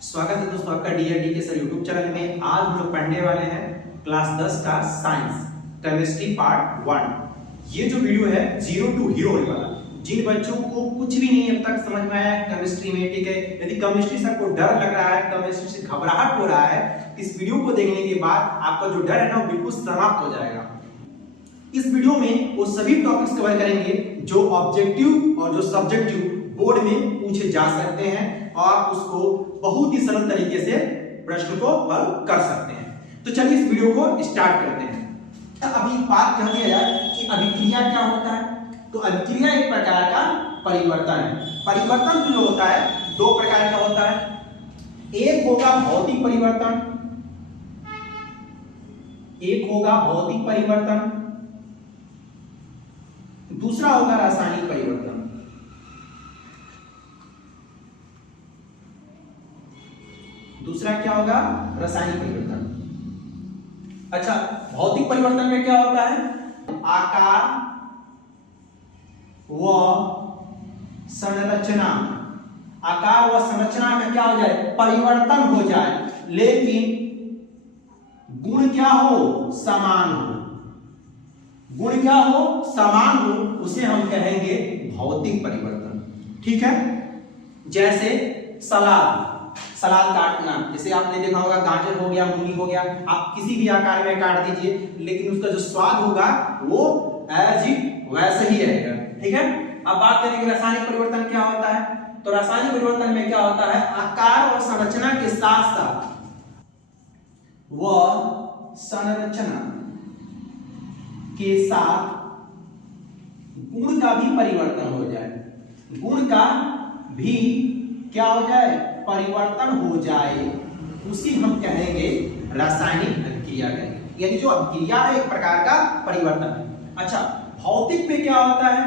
स्वागत है दोस्तों आपका डीआरडी के सर यूट्यूब चैनल में। आज हम लोग पढ़ने वाले हैं क्लास 10 का साइंस केमिस्ट्री पार्ट 1। ये जो वीडियो है जीरो टू हीरो वाला, जिन बच्चों को कुछ भी नहीं अब तक समझ में आया है केमिस्ट्री में, ठीक है, यदि केमिस्ट्री से आपको डर लग रहा है, केमिस्ट्री से घबराहट हो रहा है, इस वीडियो को देखने के बाद आपका जो डर है ना वो बिल्कुल समाप्त हो जाएगा। इस वीडियो में वो सभी टॉपिक्स कवर करेंगे जो ऑब्जेक्टिव और जो सब्जेक्टिव बोर्ड में पूछे जा सकते हैं और आप उसको बहुत ही सरल तरीके से प्रश्न को हल कर सकते हैं। तो चलिए इस वीडियो को स्टार्ट करते हैं। अभी बात कह दिया जाए कि अभिक्रिया क्या होता है। तो अभिक्रिया एक प्रकार का परिवर्तन है। परिवर्तन जो होता है दो प्रकार का होता है, एक होगा भौतिक परिवर्तन, एक होगा भौतिक परिवर्तन, दूसरा होगा रासायनिक परिवर्तन। दूसरा क्या होगा? रासायनिक परिवर्तन। अच्छा, भौतिक परिवर्तन में क्या होता है? आकार व संरचना, आकार व संरचना में क्या हो जाए? परिवर्तन हो जाए, लेकिन गुण क्या हो? समान हो। गुण क्या हो? समान हो, उसे हम कहेंगे भौतिक परिवर्तन। ठीक है, जैसे सलाद काटना, जैसे आपने देखा होगा गाजर हो गया, मूली हो गया, आप किसी भी आकार में काट दीजिए, लेकिन उसका जो स्वाद होगा वो एज इट वैसे ही रहेगा। ठीक है, अब बात करेंगे रासायनिक परिवर्तन क्या होता है। तो रासायनिक परिवर्तन में क्या होता है? आकार और संरचना के साथ साथ वह संरचना के साथ गुण का भी परिवर्तन हो जाए। गुण का भी क्या हो जाए? परिवर्तन हो जाए, उसी हम कहेंगे रासायनिक अभिक्रिया कहेंगे। यानी जो अभिक्रिया है एक प्रकार का परिवर्तन है। अच्छा, भौतिक में क्या होता है?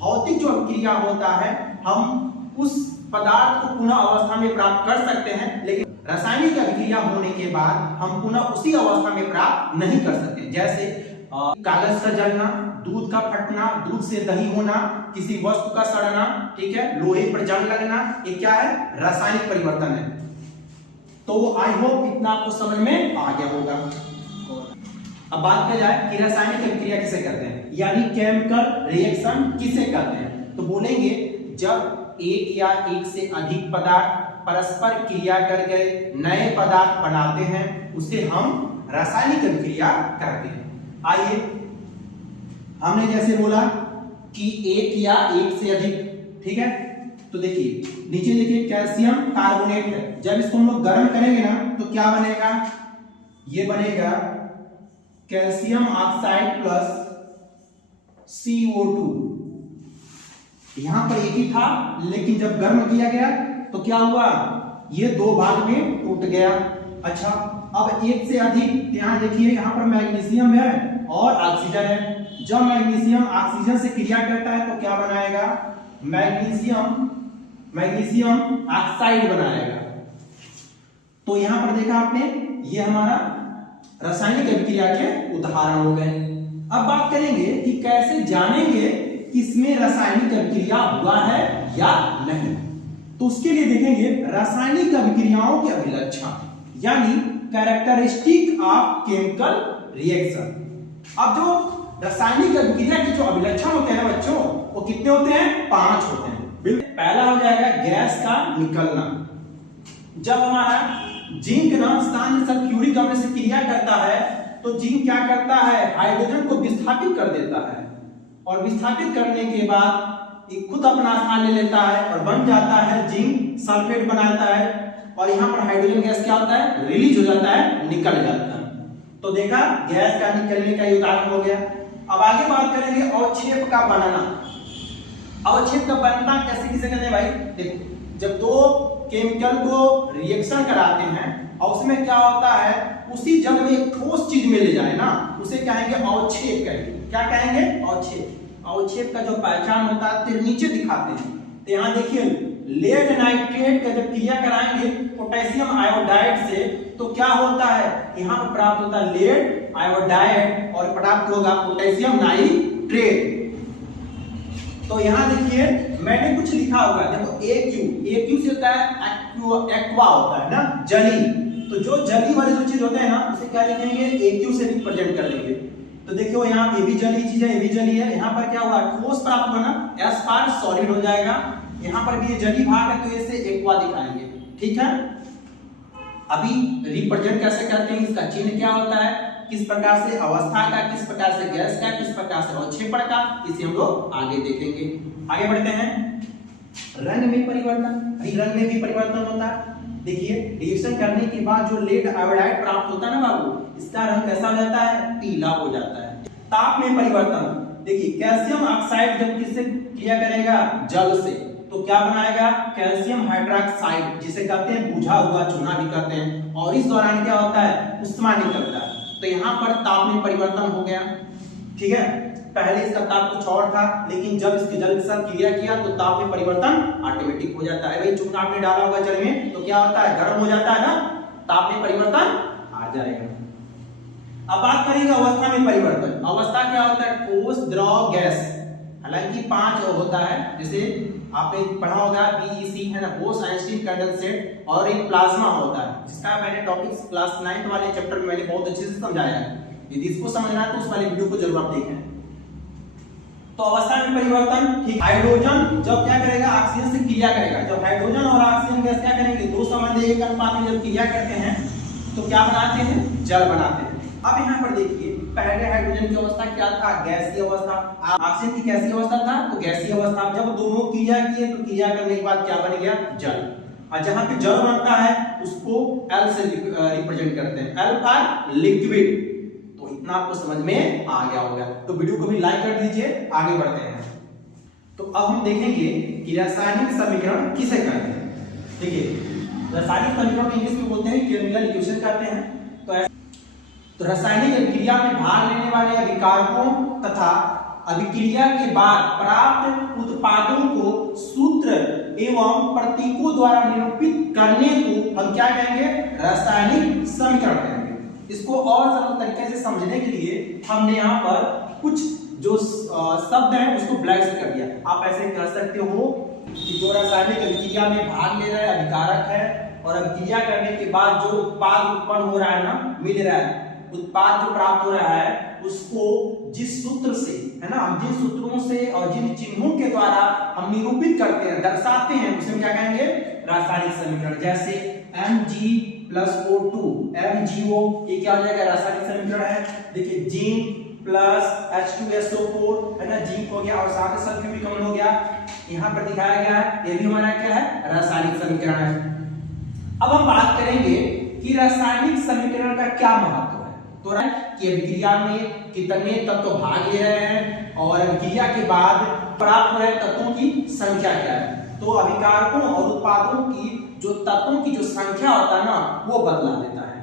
भौतिक जो अभिक्रिया होता है, हम उस पदार्थ को पुनः अवस्था में प्राप्त कर सकते हैं, लेकिन रासायनिक अभिक्रिया होने के बाद हम पुनः उसी अवस्था में प्राप्त नहीं कर सकते। जैसे कागज का जलना, दूध का फटना, दूध से दही होना, किसी वस्तु का सड़ना, ठीक है, लोहे पर जंग लगना, ये क्या है? रासायनिक परिवर्तन है। तो आई होप इतना आपको समझ में आ गया होगा। अब बात किया जाए कि रासायनिक अभिक्रिया किसे कहते हैं, यानी केमिकल रिएक्शन किसे कहते हैं। तो बोलेंगे जब एक या एक से अधिक पदार्थ परस्पर क्रिया करके नए पदार्थ बनाते हैं, उसे हम रासायनिक अभिक्रिया कहते हैं। आइए, हमने जैसे बोला कि एक या एक से अधिक, ठीक है, तो देखिए नीचे देखिए कैल्शियम कार्बोनेट है। जब इसको हम लोग गर्म करेंगे ना तो क्या बनेगा? ये बनेगा कैल्शियम ऑक्साइड प्लस CO2। यहां पर एक ही था, लेकिन जब गर्म किया गया तो क्या हुआ? ये दो भाग में टूट गया। अच्छा, अब एक से अधिक, यहाँ देखिए यहाँ पर मैग्नीशियम है और ऑक्सीजन है। जब मैग्नीशियम ऑक्सीजन से क्रिया करता है तो क्या बनाएगा? मैग्नीशियम ऑक्साइड बनाएगा। तो यहां पर देखा आपने, ये हमारा रासायनिक अभिक्रिया के उदाहरण हो गए। अब बात करेंगे कि कैसे जानेंगे किसमें रासायनिक अभिक्रिया हुआ है या नहीं। तो उसके लिए देखेंगे रासायनिक अभिक्रियाओं के अभिलक्षण, यानी कैरेक्टरिस्टिक ऑफ केमिकल रिएक्शन। अब जो रासायनिक अभिक्रिया के जो अभिलक्षण होते हैं बच्चों, वो कितने होते हैं? 5 होते हैं। पहला हो जाएगा गैस का निकलना। जब हमारा जिंक ना स्थान सल्फ्यूरिक अम्ल से क्रिया करता है तो जिंक क्या करता है? हाइड्रोजन को विस्थापित कर देता है, और विस्थापित करने के बाद ये खुद अपना स्थान ले लेता है और बन जाता है जिंक सल्फेट बनाता है, और यहाँ पर हाइड्रोजन गैस क्या होता है? रिलीज हो जाता है, निकल जाता है। तो देखा, गैस का निकलने का उदाहरण हो गया। अब आगे बात करेंगे अवक्षेप का बनना। अवक्षेप का बनना कैसे किसे कहते हैं भाई? देखो, जब दो केमिकल को रिएक्शन कराते हैं और उसमें क्या होता है, उसी जल में एक ठोस चीज में ले जाए ना, उसे कहेंगे अवक्षेप कहेंगे। क्या कहेंगे? अवक्षेप। अवक्षेप का जो पहचान होता है तो नीचे दिखाते हैं। तो यहाँ देखिए, लेड नाइट्रेट का जब क्रिया कराएंगे पोटेशियम आयोडाइड से तो क्या होता है? यहाँ पर प्राप्त होता है लेड आयोडाइड और प्राप्त होगा पोटेशियम नाइट्रेट। तो यहाँ देखिए मैंने कुछ लिखा होगा, देखो AQ से होता है एक्वा होता है ना, जली। तो जो जली वाले जो चीज होते हैं ना उसे क्या लिखेंगे, AQ से रिप्रेजेंट कर लेंगे। तो देखियो यहाँ ये भी जली चीज है, ये भी जली है। यहाँ पर क्या हुआ, ठोस प्राप्त हुआ ना, S पर सॉलिड हो जाएगा। यहाँ पर भी ये जली भाग है तो इसे एक्वा दिखाएंगे, ठीक है। अभी रिप्रेजेंट कैसे करते हैं, इसका चिन्ह क्या होता है, किस प्रकार से अवस्था का, किस प्रकार से गैस का, किस प्रकार से अवक्षेपण का, इसे हम लोग आगे देखेंगे। आगे बढ़ते हैं। रंग में परिवर्तन, रंग में भी परिवर्तन होता है। देखिए रिएक्शन करने के बाद जो लेड आयोडाइड प्राप्त होता है ना बाबू, इसका रंग कैसा हो जाता है, पीला हो जाता है। ताप में परिवर्तन, देखिए कैल्शियम ऑक्साइड जब किससे क्रिया करेगा, जल से, तो क्या बनाएगा, कैल्शियम हाइड्रोक्साइड, जिसे कहते हैं बुझा हुआ चूना भी कहते हैं। और इस दौरान क्या होता है, उष्मा निकलता है। तो यहाँ पर ताप में परिवर्तन हो गया, ठीक है। पहले इसका ताप कुछ और था, लेकिन जब इसके जल के साथ क्रिया किया तो ताप में परिवर्तन ऑटोमेटिक हो जाता है। भाई चूना आपने डाला होगा जल में तो क्या होता है, गर्म हो जाता है ना, ताप में परिवर्तन आ जाएगा। अब बात करेंगे अवस्था में परिवर्तन। अवस्था क्या होता है, ठोस, द्रव, गैस। हालांकि 5 होता है, जैसे आपने पढ़ा होगा BEC है ना, बोस आइंस्टीन कंडेंसेट, और एक प्लाज्मा होता है, जिसका मैंने टॉपिक्स क्लास 9 वाले चैप्टर में मैंने बहुत अच्छे से समझाया है। यदि इसको समझना है तो उस वाले वीडियो को जरूर आप देखें। तो अवस्था में परिवर्तन, ठीक। हाइड्रोजन जब क्या करेगा, ऑक्सीजन से क्रिया करेगा। जब हाइड्रोजन और ऑक्सीजन गैस क्या करेंगे, दो संबंध एक अनुपात में जब क्रिया करते हैं तो क्या बनाते हैं, जल बनाते हैं। अब यहाँ पर देखिए पहले हाइड्रोजन की अवस्था क्या था, गैसीय अवस्था। ऑक्सीजन की कैसी अवस्था था, तो गैसीय अवस्था। जब दोनों क्रिया किए तो क्रिया करने के बाद क्या बन गया, जल। और जहां पे जल बनता है उसको L से रिप्रेजेंट करते हैं, L फॉर लिक्विड। तो इतना आपको समझ में आ गया होगा, तो वीडियो को भी लाइक कर दीजिए। आगे बढ़ते हैं। तो अब हम देखेंगे कि रासायनिक समीकरण किसे कहते हैं। देखिए रासायनिक समीकरण इंग्लिश में बोलते हैं केमिकल इक्वेशन कहते हैं। तो रासायनिक अभिक्रिया में भाग लेने वाले अभिकारकों तथा अभिक्रिया के बाद प्राप्त उत्पादों को सूत्र एवं प्रतीकों द्वारा निरूपित करने को हम क्या कहेंगे, रासायनिक समीकरण कहेंगे। इसको और सरल तरीके से समझने के लिए हमने यहाँ पर कुछ जो शब्द हैं उसको ब्लैक से कर दिया। आप ऐसे कह सकते हो कि जो रासायनिक अभिक्रिया में भाग ले रहा है अभिकारक है, और अभिक्रिया करने के बाद जो उत्पाद उत्पन्न हो रहा है ना, मिल रहा है, उत्पाद जो प्राप्त हो रहा है उसको जिस सूत्र से, है ना, हम जिन सूत्रों से और जिन चिन्हों के द्वारा हम निरूपित करते हैं, दर्शाते हैं, उसे हम क्या कहेंगे, रासायनिक समीकरण। जैसे Mg+O2 MgO, ये क्या हो जाएगा, रासायनिक समीकरण है। देखिए जिंक प्लस H2SO4, है ना, जिंक हो गया और साथ ही सल्फ्यूरिक अम्ल हो गया, यहाँ पर दिखाया गया है। ये भी हमारा क्या है, रासायनिक समीकरण है। अब हम बात करेंगे कि रासायनिक समीकरण का क्या महत्व है। तो कि अभिक्रिया में कितने तत्व भाग ले रहे हैं और अभिक्रिया के बाद प्राप्त हो रहे तत्वों की संख्या क्या है। तो अभिकारकों और उत्पादों की जो तत्वों की जो संख्या होता है ना, वो बदला देता है,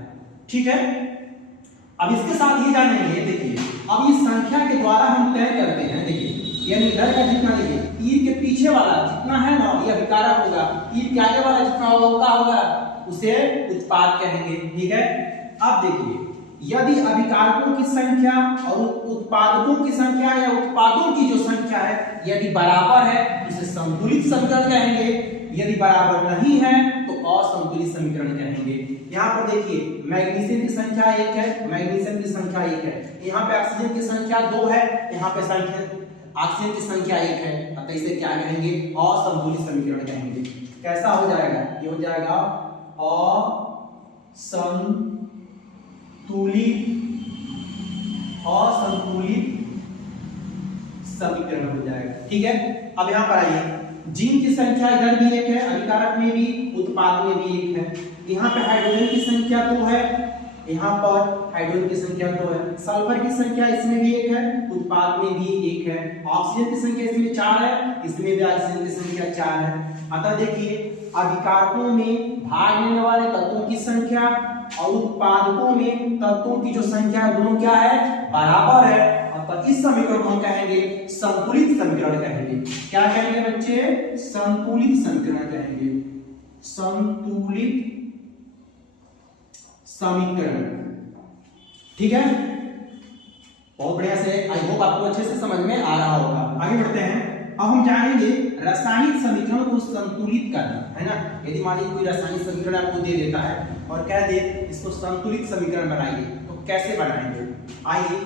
ठीक है। अब इसके साथ ये जानेंगे, देखिए अब इस संख्या के द्वारा हम तय करते हैं। देखिए यानी इधर का जितना, देखिए तीर के पीछे वाला जितना है ना, ये अभिकारक होगा, तीर के आगे वाला जितना होगा उसे उत्पाद कहेंगे, ठीक है। अब देखिए यदि अभिकारकों की संख्या और उत्पादकों की संख्या या उत्पादों की जो संख्या है यदि बराबर है उसे संतुलित समीकरण कहेंगे, यदि बराबर नहीं है तो असंतुलित समीकरण कहेंगे। यहाँ पर देखिए मैग्नीशियम की संख्या 1 है, मैग्नीशियम की संख्या 1 है, यहाँ पे ऑक्सीजन की संख्या 2 है, यहाँ पे ऑक्सीजन की संख्या 1 है, अतः इसे क्या कहेंगे, असंतुलित समीकरण कहेंगे। कैसा हो जाएगा, ये हो जाएगा असंतुलित समीकरण हो जाएगा, ठीक है। अब यहाँ पर आइए, जिंक की संख्या इधर भी 1 है, अभिकारक में भी उत्पाद में भी 1 है। यहाँ पे हाइड्रोजन की संख्या 2 है, यहाँ पर हाइड्रोजन की संख्या 2 है, सल्फर की संख्या इसमें भी 1 है, उत्पाद में भी 1 है, ऑक्सीजन की संख्या इसमें 4 है, इसमें भी ऑक्सीजन की संख्या 4 है। अतः देखिए अभिकारकों में भाग लेने वाले तत्वों की संख्या और उत्पादकों में तत्वों की जो संख्या है दोनों क्या है, बराबर है। अतः इस समीकरण को हम कहेंगे संतुलित समीकरण कहेंगे। क्या कहेंगे बच्चे, संतुलित समीकरण कहेंगे, संतुलित समीकरण, ठीक है। बहुत बढ़िया से, आई होप आपको अच्छे से समझ में आ रहा होगा। आगे बढ़ते हैं। अब हम जानेंगे रासायनिक समीकरण को संतुलित करना, है ना। यदि मान लीजिए कोई रासायनिक समीकरण आपको दे देता है और कह दे इसको संतुलित समीकरण बनाइए, तो कैसे बनाएंगे, आइए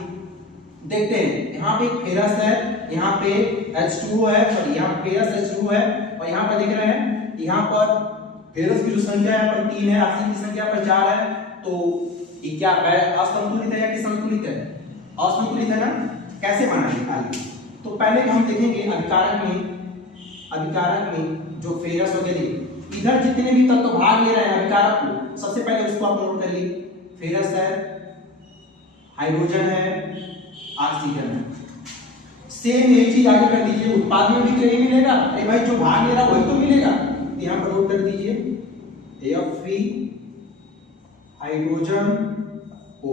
देखते हैं। यहाँ पे फेरस है, यहाँ पे H2O है और यहाँ फेरस H2O है और यहाँ पर देख रहे हैं यहाँ पर फेरस की जो संख्या है पर 3 है, ऑक्सीजन की संख्या पर 4 है, तो ये क्या असंतुलित है या कि संतुलित है, असंतुलित है ना। कैसे बनाएंगे, आइए तो पहले हम देखेंगे अभिकारक में जो फेरस वगैरह इधर जितने भी तत्व भाग ले रहे हैं अभिकारक को, सबसे पहले उसको आप नोट करिए। फेरस है, हाइड्रोजन है, ऑक्सीजन है। सेम यही चीज आगे कर दीजिए, उत्पाद में भी तो यही मिलेगा, अरे भाई जो भाग ले रहा वही तो मिलेगा। यहाँ पर नोट कर दीजिए Fe हाइड्रोजन O।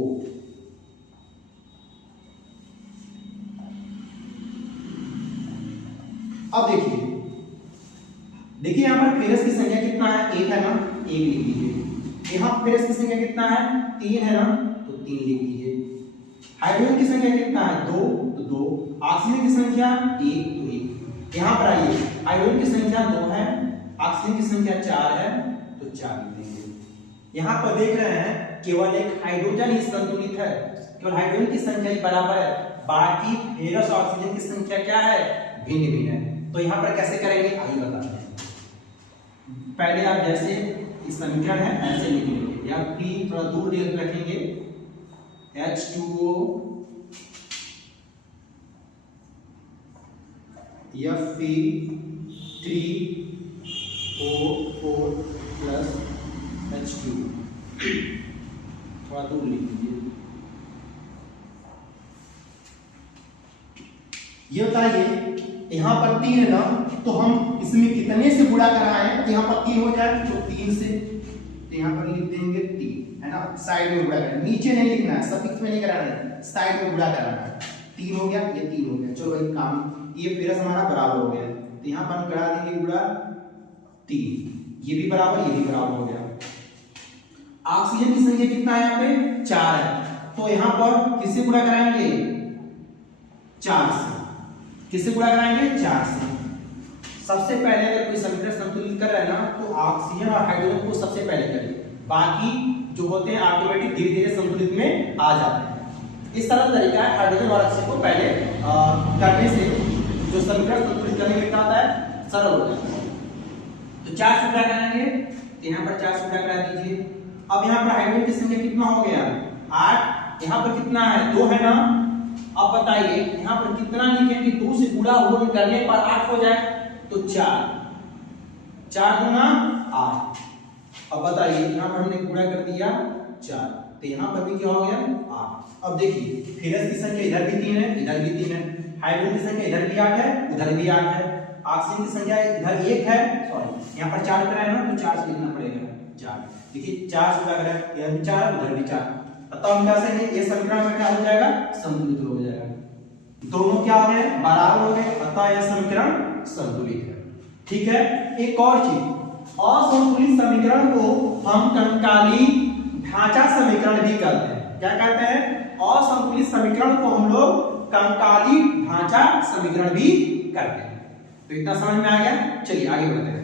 अब देखिए यहाँ पर फेरस की संख्या कितना है, 1 है ना, 1 लिख लीजिए। यहाँ फेरस की संख्या कितना है, 3 है ना, तो 3 लिख लीजिए। हाइड्रोजन की संख्या कितना है, 2, तो 2। ऑक्सीजन की संख्या 1, तो 1। यहाँ पर आइए, हाइड्रोजन की संख्या 2 है, ऑक्सीजन की संख्या 4 है, तो 4 लिख देंगे। यहाँ पर देख रहे हैं केवल एक हाइड्रोजन ही संतुलित है, केवल हाइड्रोजन की संख्या ही बराबर है, बाकी फेरस और ऑक्सीजन की संख्या क्या है, भिन्न भिन्न है। तो यहाँ पर कैसे करेंगे, आइए बताते हैं। पहले आप जैसे इस समीकरण है ऐसे लिख लेंगे, या P थोड़ा दूर रखेंगे, H2O Fe3O4 प्लस H2, थोड़ा दूर लिख लीजिए। ये बताइए यहाँ पर 3 है ना, तो हम इसमें कितने से गुणा कराएं, यहाँ पर 3 हो जाए तो 3 से, तो यहाँ पर लिख देंगे 3, है ना। साइड में गुणा करना, नीचे नहीं लिखना है, सफिक्स में नहीं कराना है, साइड में गुणा कराना है। 3 हो गया, ये 3 हो गया, चलो एक काम, ये फेरस हमारा बराबर हो गया, तो यहाँ पर हम करा देंगे गुणा 3, ये भी बराबर, ये भी बराबर हो गया। ऑक्सीजन की संख्या कितना है, यहाँ पे 4 है, तो यहाँ पर किससे गुणा कराएंगे, 4 से। किससे गुणा कराएंगे, 4 से। सबसे पहले अगर कोई समीकरण संतुलित कर रहा है ना, तो ऑक्सीजन और हाइड्रोजन को सबसे पहले करिए, बाकी जो होते हैं ऑटोमेटिक धीरे धीरे संतुलित में आ जाते हैं। इस तरह तरीका है हाइड्रोजन और ऑक्सीजन को पहले करने से जो समीकरण संतुलित करने में आता है सरल हो जाता है। तो 4 से गुणा कराएंगे, तो यहाँ पर 4 से गुणा करा दीजिए। अब यहाँ पर हाइड्रोजन की संख्या कितना हो गया, 8, यहाँ पर कितना है, 2 है ना। अब बताइए यहाँ पर कितना लिखें कि 2 से गुणा करने पर 8 हो जाए, तो 4 गुना 8। अब बताइए यहाँ पर हमने गुणा कर दिया 4, तो यहाँ पर भी क्या हो गया, 8। अब देखिए फेरस की संख्या इधर भी 3 है, इधर भी 3 है, हाइड्रोजन की संख्या इधर भी 8 है, उधर भी 8 है, ऑक्सीजन की संख्या इधर 1 है, सॉरी यहाँ पर 4 लिख रहा है ना, तो 4 से लिखना पड़ेगा 4। देखिए 4 से गुणा करें, इधर भी 4 उधर भी 4, अतः हम क्या कहेंगे, ये समीकरण में क्या हो जाएगा, संतुलित हो जाएगा। दोनों क्या हो गए, बराबर हो गए, अतः यह समीकरण संतुलित है। ठीक है, एक और चीज, असंतुलित समीकरण को हम कंकाली ढांचा समीकरण भी कहते हैं। क्या कहते हैं, असंतुलित समीकरण को हम लोग कंकाली ढांचा समीकरण भी करते हैं। तो इतना समझ में आ गया, चलिए आगे बढ़ते हैं।